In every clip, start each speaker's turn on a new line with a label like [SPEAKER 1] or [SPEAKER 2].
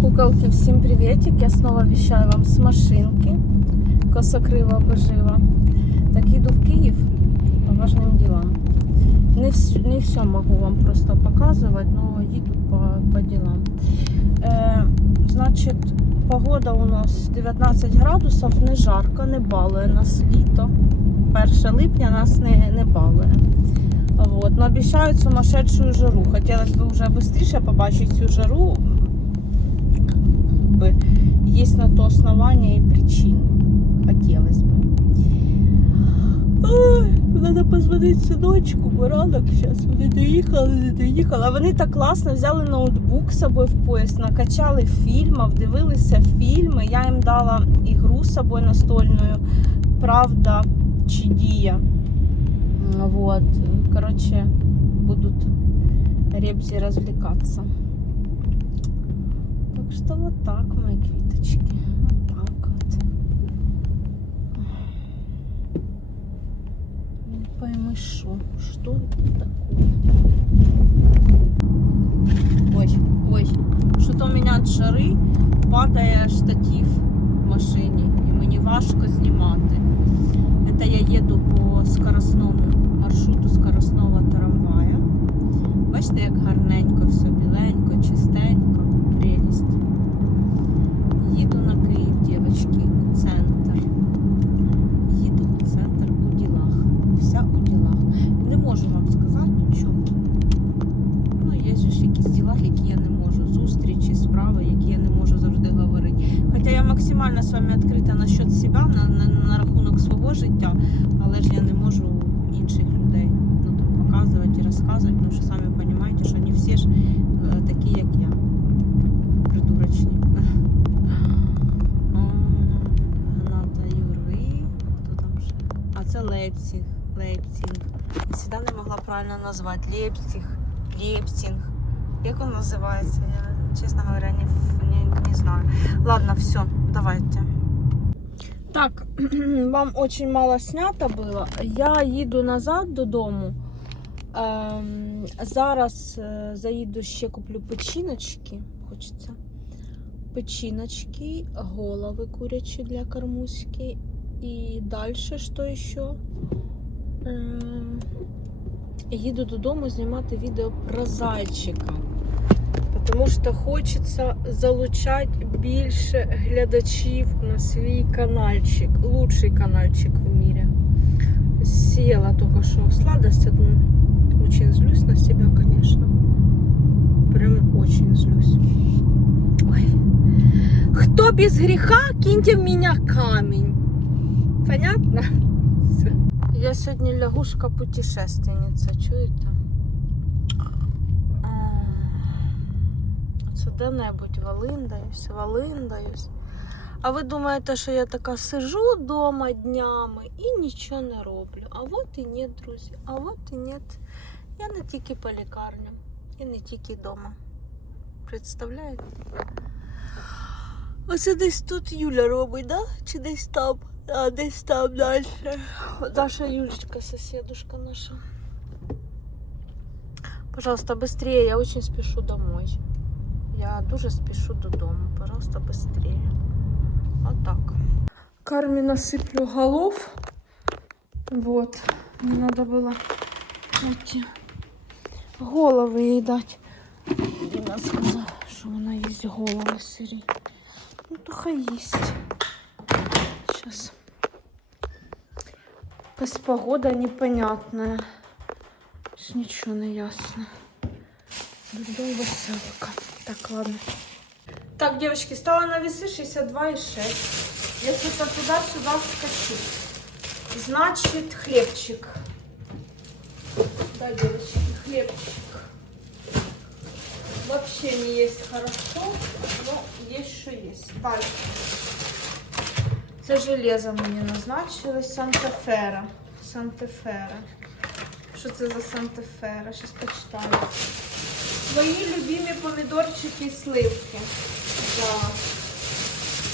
[SPEAKER 1] Куколки, всем приветик! Я снова вещаю вам с машинки Косокрива Божива. Так їду в Київ по важним ділам. Не все, не все могу вам просто показывать, но їду по, по делам. Е, значить, погода у нас 19 градусів, не жарко, не балує нас літо. 1 липня нас не, не балує. Вот. Но обещают сумасшедшую жару. Хотелось бы уже быстрее побачить цю жару. Как бы есть на то основания и причины. Хотелось бы. Ой, надо позвонити синочку, бо ранок зараз вони доїхали, не доїхали. А вони так класно взяли ноутбук з собою в поїзд, накачали фільмів, дивилися фільми. Я їм дала ігру з собою настольною Правда чи дія. Вот. Короче, будут ребзи развлекаться. Так что вот так, мои квиточки. Вот так вот. Не пойми, что. Что это такое? Ой, ой. Что-то у меня от жары падає штатив в машині. І мені важко знімати. Всі ж е, такі, як я. Придурочні. Гната Юри. Хто там ще? А це Лейпціг. Лейпцінг. Я не могла правильно назвати. Лейпціг. Лейпцінг. Як він називається? Я, чесно говоря, не, не, не знаю. Ладно, все, давайте. Так, вам очень мало снято було. Я їду назад додому. Ем, зараз е, заїду ще куплю печіночки. Хочеться. Печіночки, голови курячі для кормуськи. І далі що ще? Ем, їду додому знімати відео про зайчика. Тому що хочеться залучати більше глядачів на свій каналчик. Лучший каналчик в мире. Съела только что сладость одну. Очень злюсь на себя, конечно. Прям очень злюсь. Ой. Кто без греха, киньте в меня камень. Понятно? Я сегодня лягушка-путешественница. Чуєте? А, Це де-небудь валиндаюсь, валиндаюсь. А ви думаєте, що я така сижу вдома днями і нічого не роблю. А от і ні, друзі, а от і ні. Я не тільки по лікарням, і не тільки вдома. Представляєте? Оце десь тут Юля робить, да? Чи десь там? А десь там далі. Наша Юлечка, соседушка наша. Пожалуйста, быстрее, я очень спешу домой. Я дуже спешу додому. Пожалуйста, быстрее. Вот так. Карме насыплю голов. Вот. Мне надо было эти головы ей дать. Діна сказала, що вона їсть голови сирі. Ну, то хай їсть. Сейчас. Якась погода непонятная. Щось Нічого не ясно. Додому веселка. Так, ладно. Так, девочки, стала на весы 62,6. Я что-то туда-сюда скачу. Значит, хлебчик. Да, девочки, хлебчик. Вообще не есть хорошо, но есть что есть. Дальше. Це железо мені назначили Санта-Фера. Санта-Фера. Що це за Санта-Фера? Щас почитаю. Свої любимі помідорчики і сливки. Да.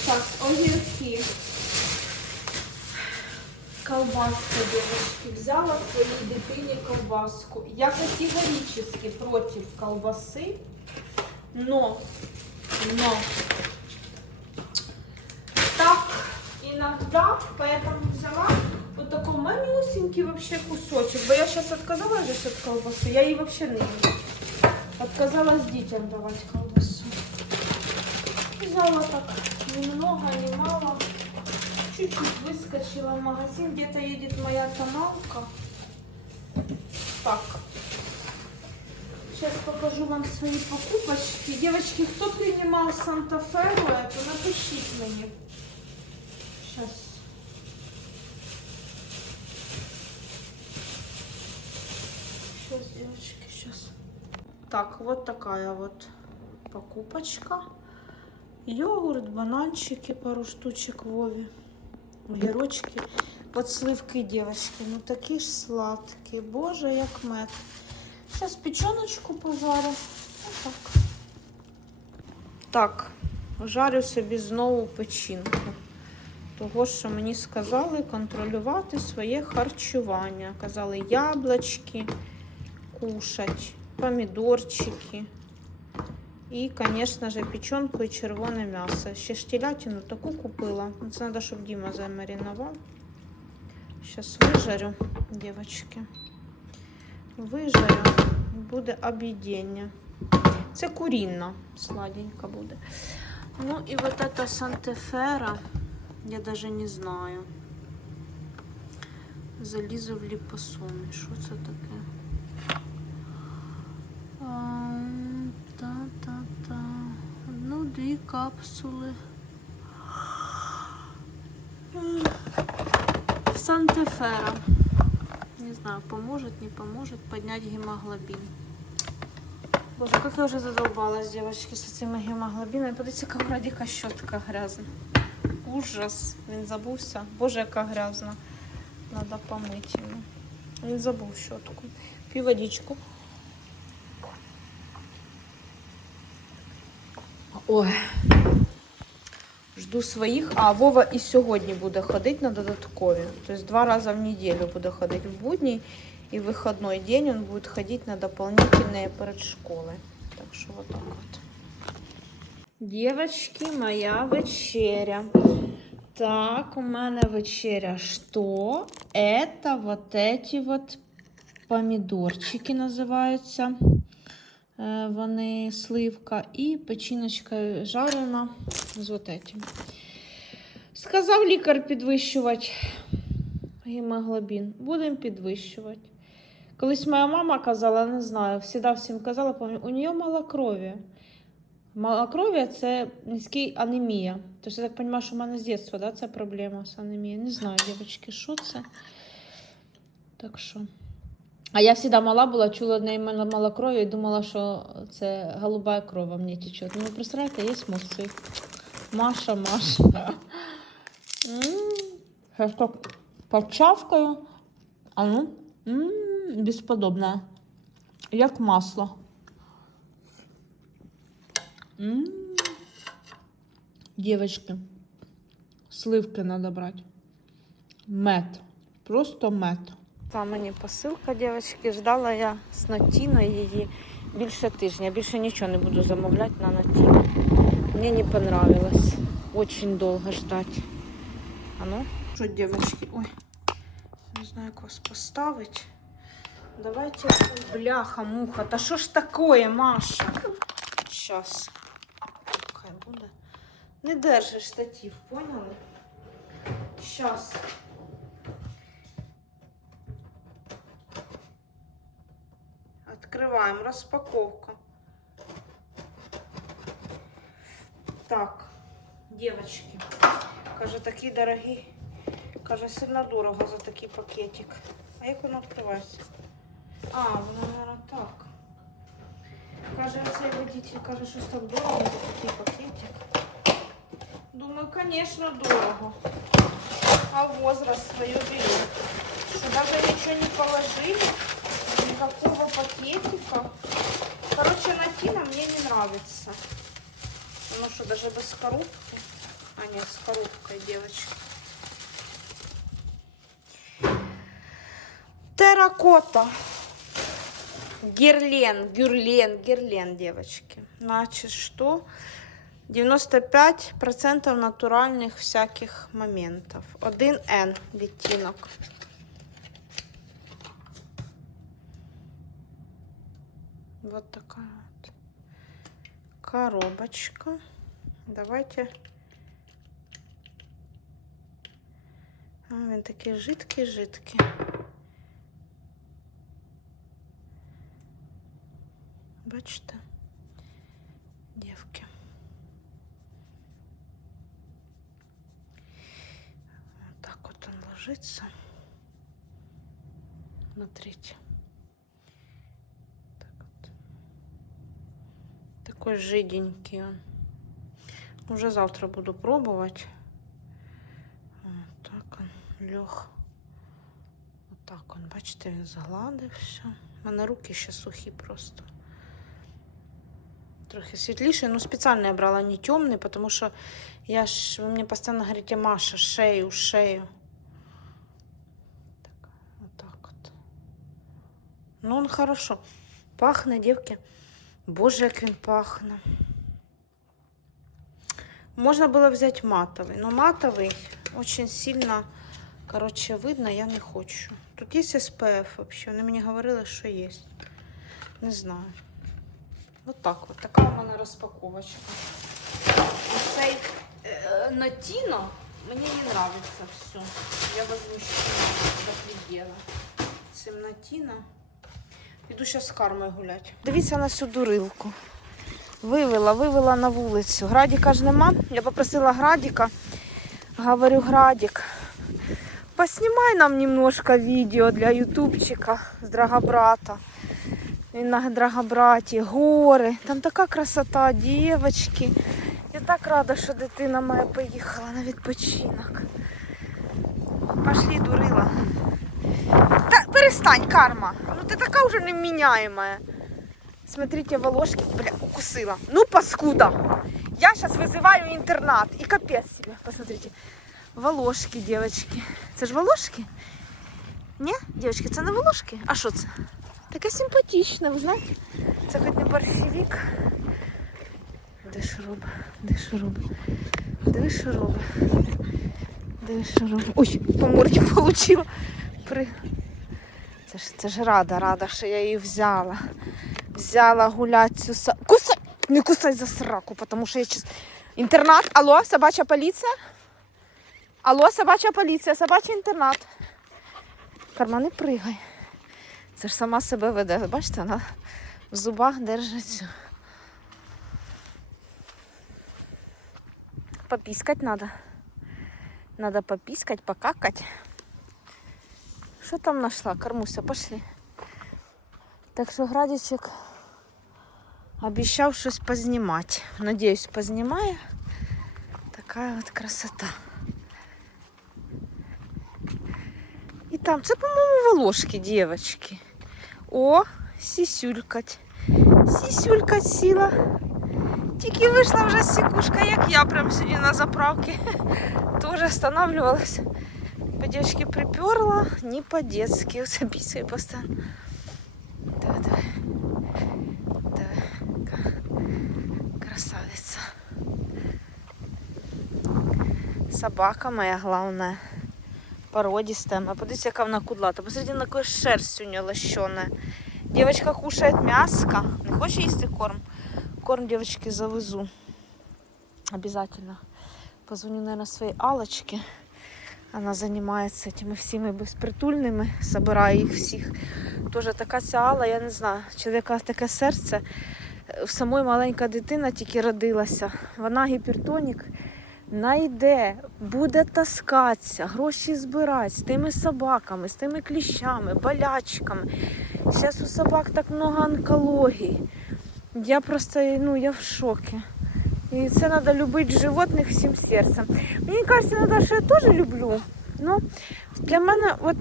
[SPEAKER 1] Так, огірки. Колбаска, девочки. Взяла своїй дитині колбаску. Я категорически против колбасы, но Но так иногда, поэтому взяла вот такой малюсенький вообще кусочек. Бо я сейчас отказалась же от колбасы, я ей вообще не ем. Отказалась детям давать колбасу. Взяла так немного, не мало. Чуть-чуть выскочила в магазин. Где-то едет моя тоналка. Сейчас покажу вам свои покупочки. Девочки, кто принимал Санта-Фе, то напишите мне. Сейчас. Сейчас, девочки, сейчас. Так, вот такая вот покупочка. Йогурт, бананчики, пару штучек Вове. Огірочки. Вот сливки, девочки. Ну такі ж сладкі. Боже, як мед. Зараз печеночку пожарю. Отак. Так, жарю собі знову печінку. Того, що мені сказали контролювати своє харчування. Казали яблучки кушать, помідорчики. І, звісно ж, печенку і червоне м'ясо. Ще ж телятину таку купила. Ну, Це треба, щоб Діма замаринував. Зараз вижарю, дівчатки. Вижарю. Буде об'єднання. Це курінна, сладенька буде. Ну і вот это Сантефера, я даже не знаю. Залізу в ліпосомі. Що це таке? Та-та-та. Ну, дві капсули. Сантефера. Не знаю, поможет, не поможет поднять гемоглобин. Боже, как я уже задолбалась, девочки, с этими гемоглобинами. Подивіться, яка в Радіка щотка грязна. Ужас. Він забувся. Боже, яка грязна. Надо помити йому. Він забув щотку. Пів водичку. Ой. Жду своїх. А Вова і сьогодні буде ходити на додаткові. Тобто два рази в неділю буде ходити в будній і в вихідний день він буде ходити на дополнительные перед школою. Так що вот так от. Дівчатки, моя вечеря. Так, у мене вечеря що? Это вот эти вот помідорчики називаються. Е, Вони сливка і печіночка жарена з вот этим. Сказав лікар підвищувати гемоглобін. Будемо підвищувати. Колись моя мама казала, не знаю, всегда всім казала, у нее малокровие. Малокровие це низький анемія. Тобто, я так розумію, що в мене з дитинства да, це проблема з анемією. Не знаю, дівчатки, що це. Так що. А я завжди мала була, чула в неї мала- малокров'я і думала, що це голубая кров во мені тече. Ну, представляєте, є мовці. Маша, Маша. Сейчас так почавкаю. А ну, м, бесподобне. Як масло. М. Девочки, сливки надо брать. Мед. Просто мед. Там мені посилка, дівчатки, ждала я з Нотіно її більше тижня. Більше нічого не буду замовляти на Нотіно. Мені не понравилось. Очень довго ждать. А ну? Що, дівчатки? Ой, не знаю, як вас поставити. Давайте. Бляха, муха. Та що ж такое, Маша? Щас. Хай буде. Не держиш штатив, поняли? Щас. Открываем распаковка. Так, девочки. Каже, такий дорогий. Каже, сильно дорого за такий пакетик. А як воно відкривається? А, воно, мабуть, так. Каже, цей водитель каже, щось так дорого за такий пакетик. Думаю, конечно, дорого. А возраст свое берет. Что даже ничего не положили, никакого пакетика. Короче, Натина мне не нравится. Оно что, даже без коробки? А, нет, с коробкой, девочки. Терракота. Герлен, гюрлен, герлен, девочки. Значит, что? 95% натуральних всяких моментів. 1N відтінок. Вот такая вот коробочка. Давайте. А, він такий жидкий-жидкий. Бачите? Девки. Вот так вот он ложится. Смотрите. Жиденький он. Уже завтра буду пробовать. Вот так он лег. Вот так он, бачите, він все. У мене руки ще сухі просто. Трохи світліше. Ну, спеціально я брала не темний, тому що я ж, ви мені постійно говорите, Маша, шею, шею. Так, вот так вот. Ну, он хорошо. Пахне, девки. Боже, як він пахне. Можна було взяти матовий, но матовий очень сильно, короче, видно, я не хочу. Тут є SPF вообще, вони мені говорили, що є. Не знаю. Вот так от. Така у мене розпаковочка. Цей е, Натіно мені не нравится все. Я возмущена до предела. Цим Натіно. Піду зараз з кармою гуляти. Дивіться на цю дурилку. Вивела, вивела на вулицю. Градіка ж нема. Я попросила Градіка. Говорю, Градік, поснімай нам немножко відео для ютубчика з Драгобрата. Він на Драгобраті, гори. Там така красота, дівчатки. Я так рада, що дитина моя поїхала на відпочинок. Пошли, дурила. Та перестань, карма. Ну ти така вже невміняєма. Смотрите, волошки, бля, укусила. Ну, паскуда. Я сейчас вызываю интернат. И капец себе. Посмотрите. Волошки, девочки. Це ж волошки? Ні, девочки, це не волошки? А що це? Таке симпатичне, ви знаєте? Це хоч не борщевик. Де що? Де що? Де що? Де що? Ой, по морді получила. При... Це ж, це ж рада, рада, що я її взяла. Взяла гулять цю са... Кусай! Не кусай за сраку, тому що я чис... Інтернат? Алло, собача поліція? Алло, собача поліція, собачий інтернат. Карма, не пригай. Це ж сама себе веде. Бачите, вона в зубах держить. цю. Попіскать надо. Надо попіскать, покакать. Що там нашла? Кормуся, пошли. Так що Градічик обіцяв щось познімати. Надіюсь, познімає. Така от красота. І там, це, по-моєму, волошки, дівчатки. О, сісюлькать. Сісюлькать сіла. Тільки вийшла вже сікушка, як я прям сьогодні на заправці. Тоже останавливалась. По девочке приперла, не по-детски. Оце бісає постійно. Давай, давай. Давай. Ка- Красавица. Собака моя главная. Породистая. А подивіться, яка вона кудлата. Посмотрите, на какой шерсть у нее лощеная. Девочка кушает мяско. Не хочешь їсти корм? Корм девочки завезу. Обязательно. Позвоню, наверное, своей Алочке. Она занимается этими всіми безпритульними, собирає їх всіх. Тоже така ця Алла, я не знаю, чоловіка таке серце. В самої маленька дитина тільки родилася. Вона гіпертонік. Найде, буде таскатися, гроші збирати з тими собаками, з тими кліщами, болячками. Зараз у собак так много онкологій. Я просто ну, я в шокі. І це треба любити животних всім серцем. Мені кажется, надо, що я теж люблю. Ну, для мене, от,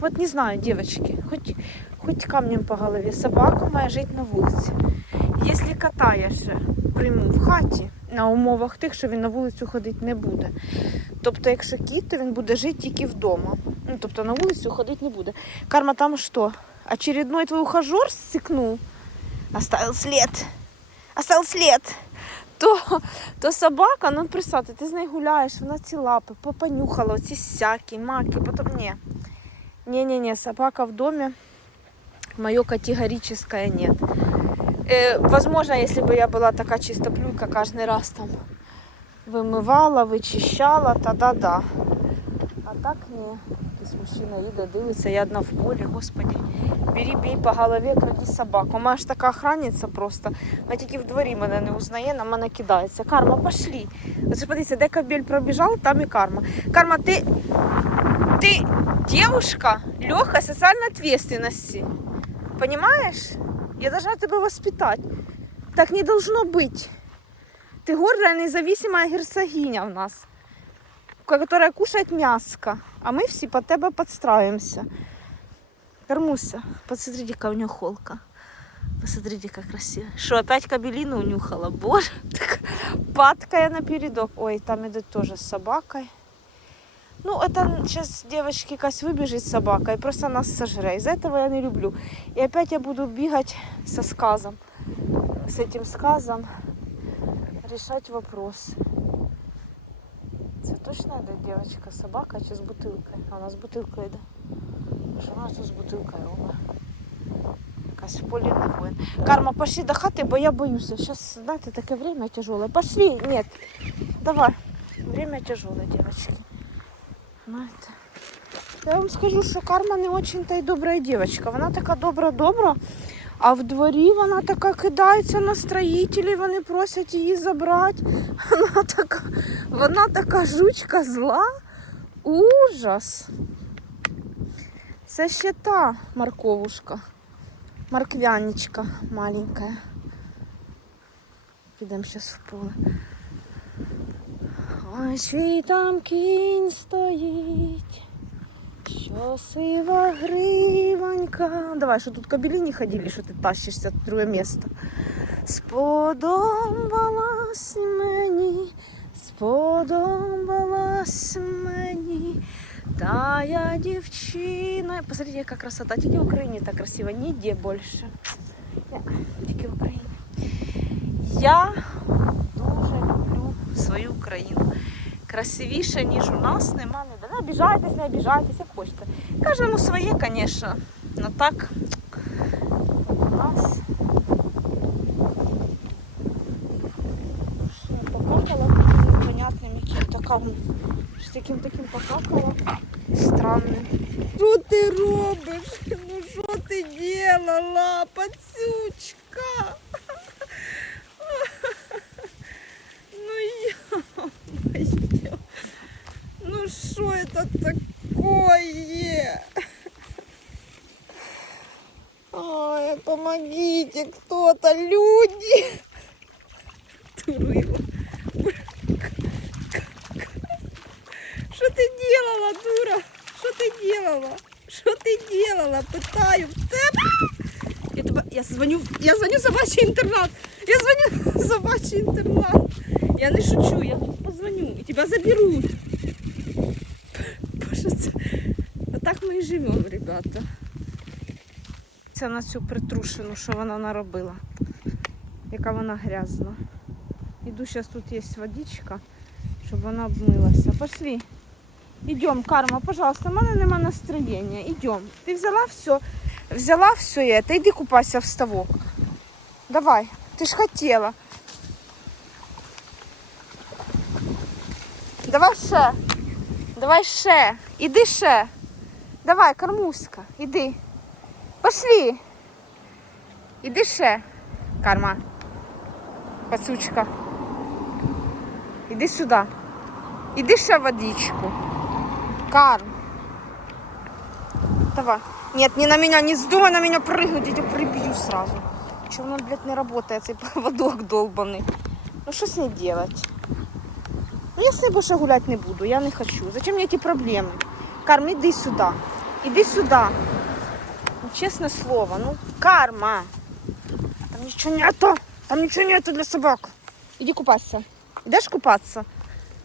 [SPEAKER 1] от не знаю, дівчатки, хоч, хоч камнем по голові, собака має жити на вулиці. Якщо кота я ще прийму в хаті, на умовах тих, що він на вулицю ходити не буде. Тобто, якщо кіт, то він буде жити тільки вдома. Ну, тобто на вулицю ходити не буде. Карма, там що? Очередной твой ухажер стекнул? Оставил след. Оставил след то, то собака, ну представте, ти з нею гуляєш, вона ці лапи попонюхала, оці сякі, маки, потім ні. Не-не-не, собака в доме, мое категорическое нет. Э, возможно, если бы я была такая чистоплюйка, каждый раз там вимивала, вичищала, тогда да. А так ні. Мужчина їде, дивиться, я одна в полі, господі. Бери, бій по голові, кради собаку. У мене ж така охранниця просто. Вона тільки в дворі мене не узнає, на мене кидається. Карма, пошли. Ось подивіться, де кабель пробіжав, там і карма. Карма, ти, ти девушка легкой социальной ответственности. Понимаешь? Я должна тебя воспитать. Так не должно быть. Ты гордая, независимая герцогиня у нас, которая кушает мяско, а мы все под тебя подстраиваемся. Кормуся, посмотрите, какая у нее холка. Посмотрите, как красиво. Что, опять кабелину унюхала? Боже, так падкая на передок. Ой, там идут тоже с собакой. Ну, это сейчас девочки Кась выбежит собака и просто нас сожрет. Из-за этого я не люблю. И опять я буду бегать со сказом. С этим сказом решать вопрос. Це точно йде дівчинка, собака чи з бутилкою? А вона з бутилкою йде. Що вона тут з бутилкою робить? Якась в полі не воїн. Карма, пошли до хати, бо я боюся. Зараз, знаєте, таке время тяжелое. Пошли, нет. Давай. Время тяжелое, девочки. Знаєте. Я вам скажу, що карма не очень та й добра дівчинка. Вона така добра-добра, а в дворі вона така кидається на строїтелі, вони просять її забрати. Вона така, вона така жучка зла. Ужас. Це ще та морковушка. Морквянечка маленькая. Підемо зараз в поле. Ой, свій там кінь стоїть. Що сива гривонька. Давай, що тут кобелі не ходили, що ти тащишся в друге місто. Сподобалась мені, сподобалась мені. Тая дівчина. Посмотрите, яка красота. Тільки в Україні так красиво, ніде більше. Ні, Тільки в Україні. Я дуже люблю свою Україну. Красивіше, ніж у нас, нема ніде. Не обіжайтесь, не обіжайтесь, як хочете. Кожному своє, звісно. Но так у нас. Що, Покакала таким непонятним яким-то кавун. З таким таким покакала. Странним. Що ти робиш? Ну що ти делала, пацючка? кто-то, люди. Турила. Что ты делала, дура? Что ты делала? Что ты делала? Пытаю в тебе. Я, тебе, я звоню, я звоню в собачий интернат. Я звоню в собачий интернат. Я не шучу, я тут позвоню. И тебя заберут. Боже, це... Отак ми і живемо, ребята. Це на цю притрушену, що вона наробила. Яка вона грязна. Іду, зараз тут є водичка, щоб вона обмилася. Пошли. Идем, Карма, пожалуйста, у мене нема настроєння. Идем. Ти взяла все, взяла все это, іди купайся в ставок. Давай, ти ж хотіла. Давай ще. Давай ще. Іди ще. Давай, кормуська, іди. Пошли. Іди ще. Карма. Пацючка. Іди сюди. Іди ще в водичку. Карм. Давай. Нет, не на меня, не вздумай на меня прыгнуть, я тебя прибью сразу. Чего он, блядь, не работает, цей поводок долбанный. Ну что с ней делать? Ну я с ней больше гулять не буду, я не хочу. Зачем мне эти проблемы? Карм, иди сюда. Иди сюда. Ну, честное слово, ну, карма. Там ничего нету. Там ничего нету для собак. Иди купаться. Идешь купаться?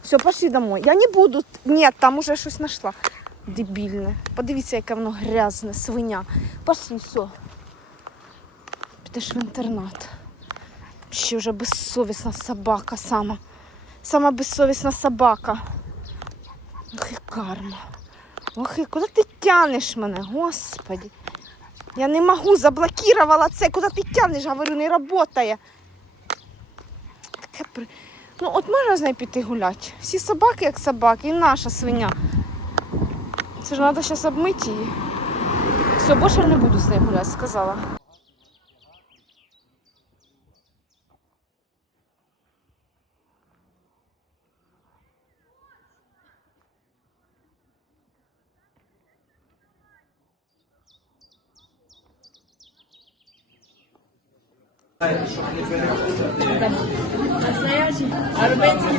[SPEAKER 1] Все, пошли домой. Я не буду. Нет, там уже щось знайшла. Дебільне. Подивіться, яке воно грязне, свиня. Пошли, все. Підеш в інтернат.
[SPEAKER 2] Ще вже безсовісна собака сама. Сама безсовісна собака. Ох і карма. Ох, і куди ти тянеш мене, господи. Я не можу, заблокувала це. Куди ти тянеш? Говорю, не працює. Таке. Ну, от можна з нею піти гуляти. Всі собаки, як собаки, і наша свиня. Це ж треба зараз обмити її. Все, більше не буду з нею гуляти, сказала. Parabéns.